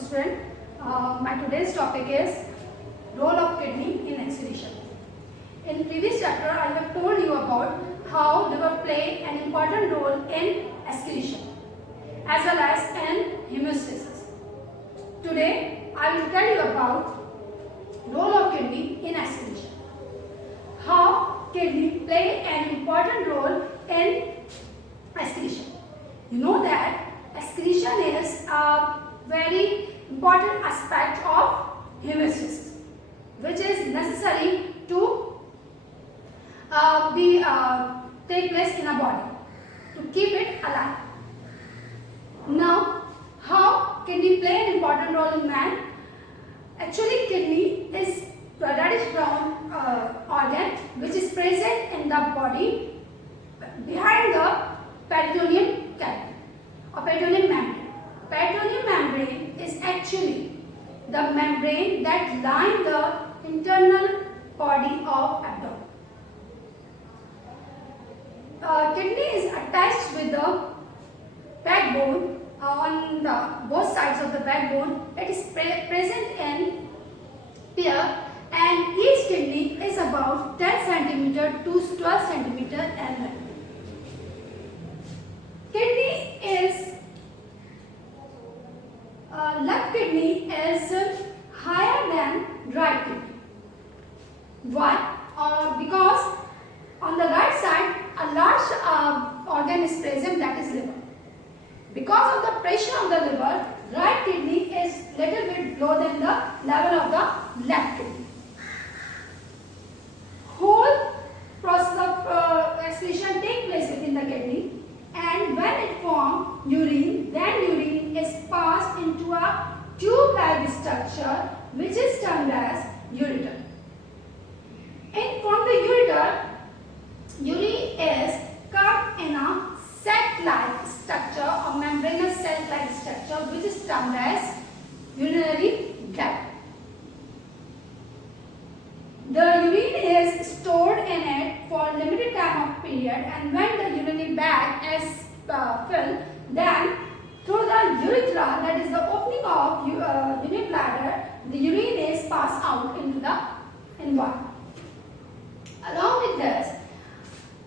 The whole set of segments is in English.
student. My today's topic is role of kidney in excretion. In previous chapter, I have told you about how liver play an important role in excretion as well as in hemostasis. Today, I will tell you about role of kidney in excretion. How kidney play an important role in excretion. You know that excretion is a very important aspect of hemostasis, which is necessary to take place in a body to keep it alive. Now, how kidney play an important role in man? Actually, kidney is a reddish brown organ which is present in the body behind the peritoneum cavity or peritoneum membrane. Peritoneum membrane is actually the membrane that lines the internal body of abdomen. Kidney is attached with the backbone on both sides of the backbone. It is present in pair, and each kidney is about 10 cm to 12 cm in length. Kidney is left kidney is higher than right kidney. Why? Because on the right side a large organ is present, that is liver. Because of the pressure of the liver, right kidney is little bit lower than the level of the left kidney. Whole process of excretion takes place within the kidney, and when it forms urine, then urine is passed into a tube-like structure which is termed as ureter. And from the ureter, urine is cut in a sac-like structure or membranous sac-like structure which is termed as urinary gland. The urine is stored in it for a limited time of period, and when the urinary bag is filled, then through the urethra, that is the opening of urinary bladder, the urine is passed out into the environment. Along with this,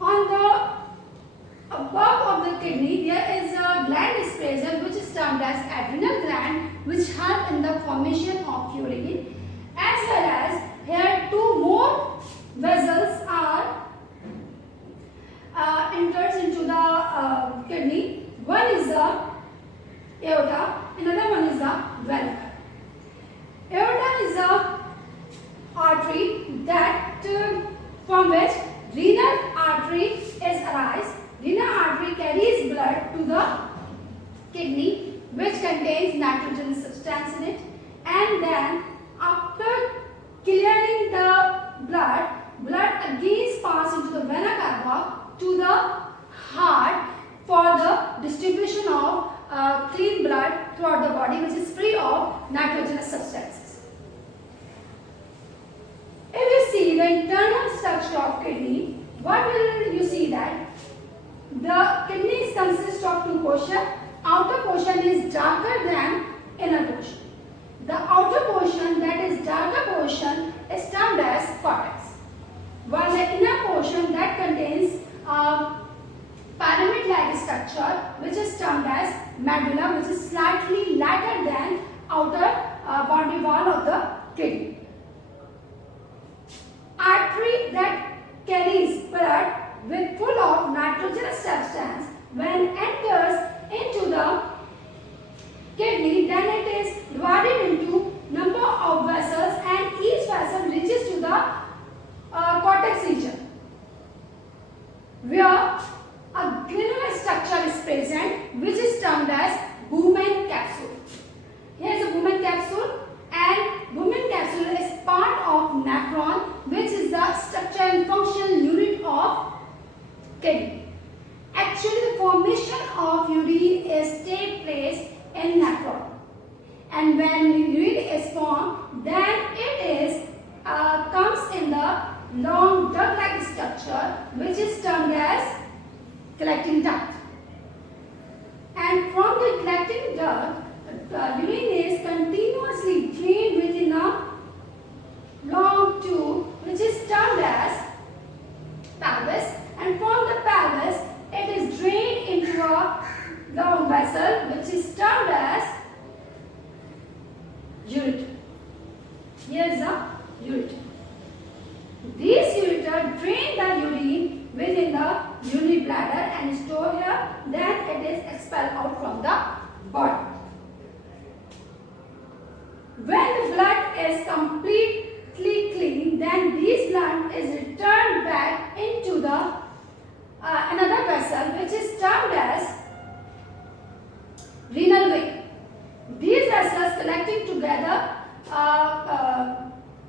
on the above of the kidney, there is a gland is present which is termed as adenal gland, which help in the formation of urine, as well as here two more vessels are enters into the kidney. One is the aorta, another one is the vena. Aorta is a artery that from which renal artery is arise. Renal artery carries blood to the kidney, which contains nitrogen substance in it, and then after clearing the blood again passes into the vena cava to the heart for the distribution of clean blood throughout the body, which is free of nitrogenous substances. If you see the internal structure of kidney, what will you see that the kidneys consist of two portions. Outer portion is darker than inner portion. The outer portion, that is darker portion, is termed as cortex, while the inner portion that contains pyramid-like structure, which is termed as medulla, which is slightly lighter than outer boundary wall of the kidney. Artery that carries blood with full of nitrogenous substance, when enters into the kidney, then it is divided into number of vessels, and each vessel reaches to the cortex region, where a granular structure is present which is termed as Bowman capsule. Here is a Bowman capsule, and Bowman capsule is part of nephron, which is the structure and functional unit of kidney. Actually, the formation of urine is take place in nephron, and when urine is formed, then it is comes in the long duct-like structure which is termed as collecting duct, and from the collecting duct urine is contained long vessel which is termed as ureter. Here is the ureter. These ureter drain the urine within the urinary bladder and store here, then it is expelled out from the body. When the blood is completely clean, then this blood is returned back into the another vessel which is termed as renal vein. These vessels collecting together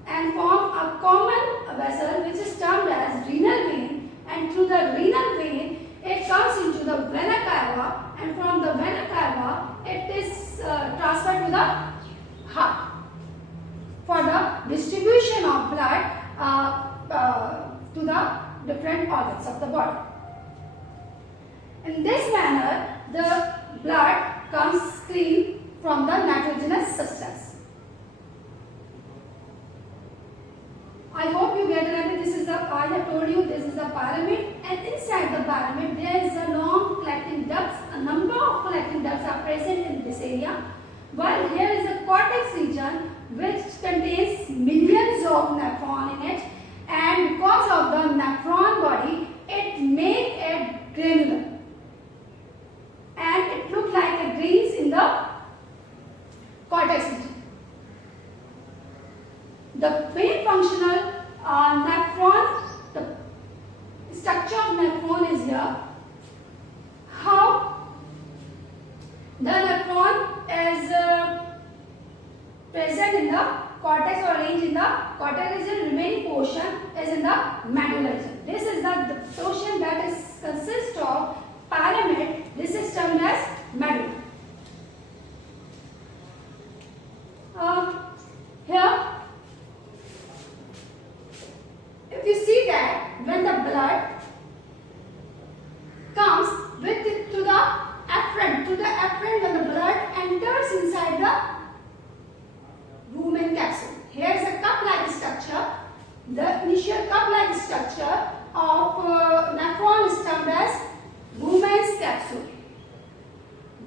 and form a common vessel which is termed as renal vein, and through the renal vein it comes into the vena cava, and from the vena cava it is transferred to the heart for the distribution of blood to the different organs of the body. In this manner, the blood comes clean from the nitrogenous substance. I hope you get it. This is the, I have told you, this is the pyramid, and inside the pyramid there is a long collecting ducts. A number of collecting ducts are present in this area, while here is a cortex region which contains millions of nephron in it, and because of the nephron body it makes a granular and it looks like a grains in the cortex region. The main functional nephron, the structure of nephron is here. How the nephron is present in the cortex or arranged in the cortex region, remaining portion is in the medulla region. This is the portion that is consists of pyramid. This is termed as medulla. Here, if you see that when the blood comes with it to the afferent, when the blood enters inside the lumen capsule. Here is a cup-like structure. The initial cup-like structure of nephron is termed as lumen capsule.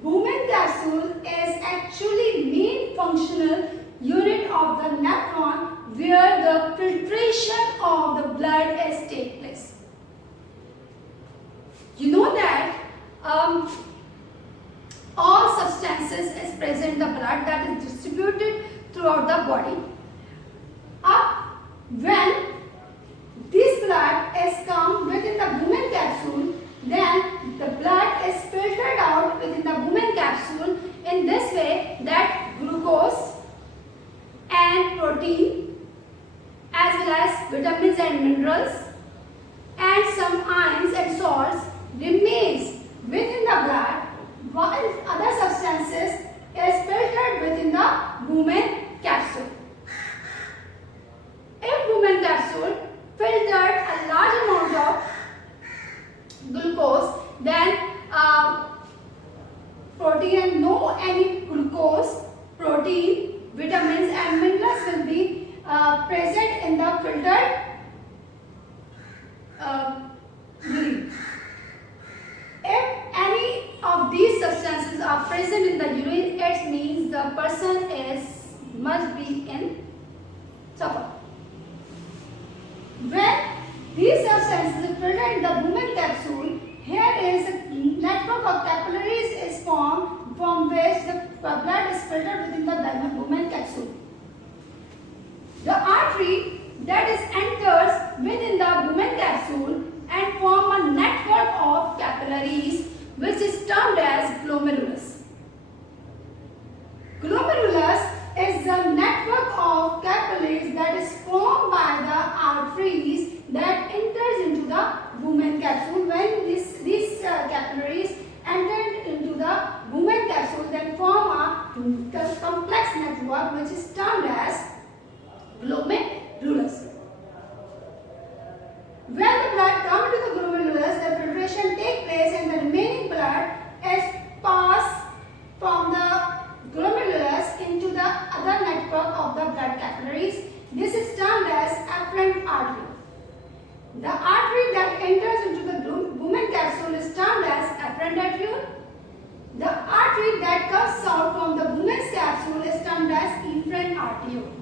Lumen capsule is actually main functional unit of the nephron, where the filtration of the blood is take place. You know that all substances is present in the blood that is distributed throughout the body. When this blood is come within the lumen capsule, then the blood is filtered out within the lumen capsule in this way that glucose and protein as well as vitamins and minerals and some ions and salts remains within the blood, while other substances is filtered within the lumen capsule. If lumen capsule filtered a large amount of glucose, then protein and no any glucose, protein, vitamins and minerals will be present in the filtered urine. If any of these substances are present in the urine, it means the person must be in trouble. When these substances are filtered in the lumen capsule, here is a network of capillaries is formed from which the blood is filtered within the lumen capsule. The artery that is enters within the lumen capsule and form a network of capillaries which is termed as glomerulus. Glomerulus is the network of capillaries that is formed by the arteries that enters into the lumen capsule. When these capillaries entered into the lumen capsule, then form a complex network which is termed as glomerulus. When the blood comes to the glomerulus, the filtration takes place and the remaining blood is passed from the glomerulus into the other network of the blood capillaries. This is termed as afferent artery. The artery that enters into the lumen capsule is termed as afferent arteriole. The artery that comes out from the woman's capsule is termed as efferent arteriole.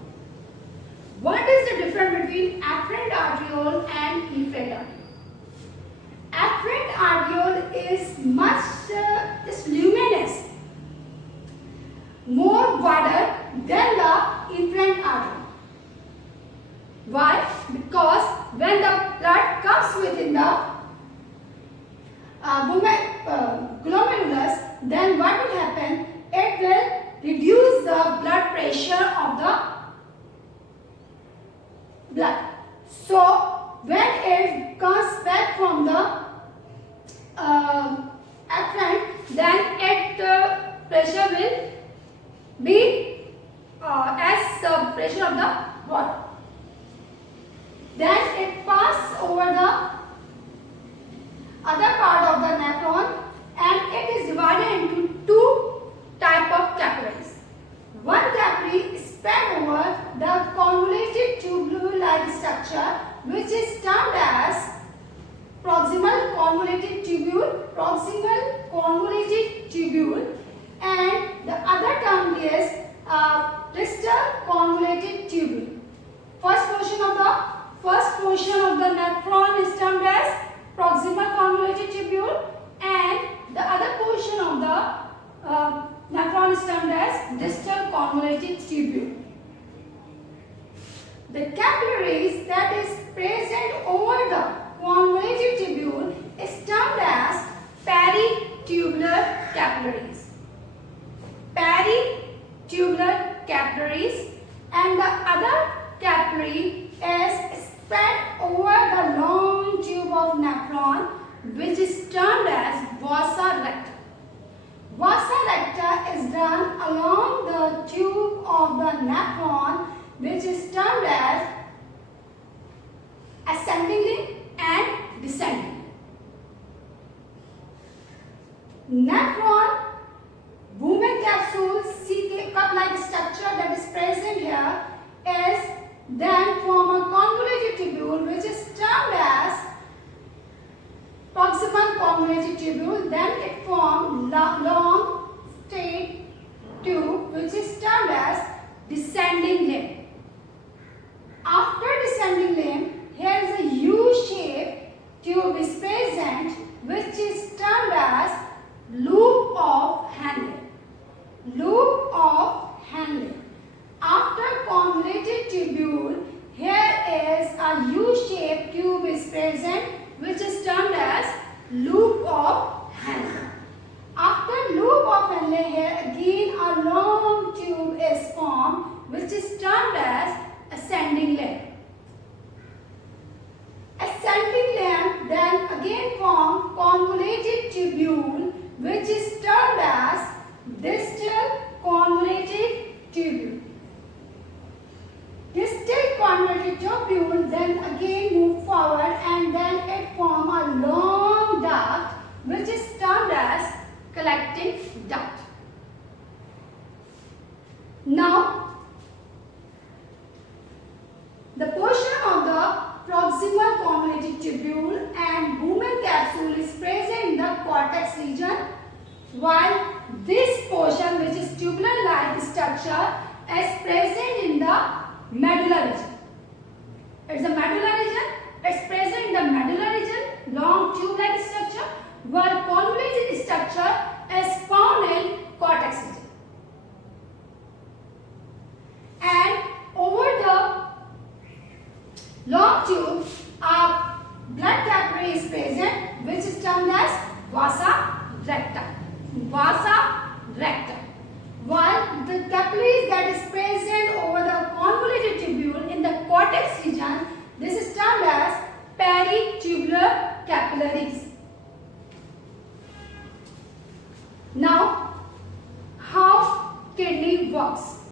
What is the difference between afferent arteriole and efferent arteriole? Afferent arteriole is much luminous, more wider than the efferent arteriole. Why? Because when the blood comes within the glomerulus, then what will happen? It will reduce the blood pressure of the blood. So when it comes back from the afferent, then its pressure will be as the pressure of the water. Then it passes over the other part of the nephron, and it is divided into two types of capillaries. One capillary spread over the convoluted tubular-like structure, which is termed as proximal convoluted tubule, and the other term is distal convoluted tubule. First portion of the nephron is termed as proximal convoluted tubule, and the other portion of the nephron is termed as distal convoluted tubule. The capillaries that is present over the convoluted tubule is termed as peritubular capillaries. Peritubular capillaries, and the other capillary is spread over the long tube of nephron, which is termed as vasa recta. Vasa recta is run along the tube of the nephron, which is termed as ascending limb and descending. Nephron, woman capsule, cup-like structure that is present here is then form a convoluted tubule, which is termed as proximal convoluted tubule. Then it forms long straight tube, which is termed as descending limb. After descending limb, here is a U-shaped tube is present, which is termed as loop of Henle. Loop of Henle. After convoluted tubule, here is a U-shaped tube is present, which is termed as loop of Henle. After loop of Henle, here again a long tube is formed, which is termed as ascending limb. Ascending limb then again form convoluted tubule, which is termed as distal convoluted tubule. Distal convoluted tubule then again move forward, and then it form a long duct, which is termed as collecting duct. Now, the portion of the proximal convoluted tubule and Bowman capsule is present in the cortex region, while this portion, which is tubular-like structure, is present in the medulla region. It's a medulla region. It's present in the medulla region, long tube-like structure, while convoluted structure is found in cortex region. And over the long tube, a blood capillary is present, which is termed as vasa recta. Vasa recta. While the capillaries that is present over the convoluted tubule in the cortex region, this is termed as peritubular capillaries. Now, how kidney works?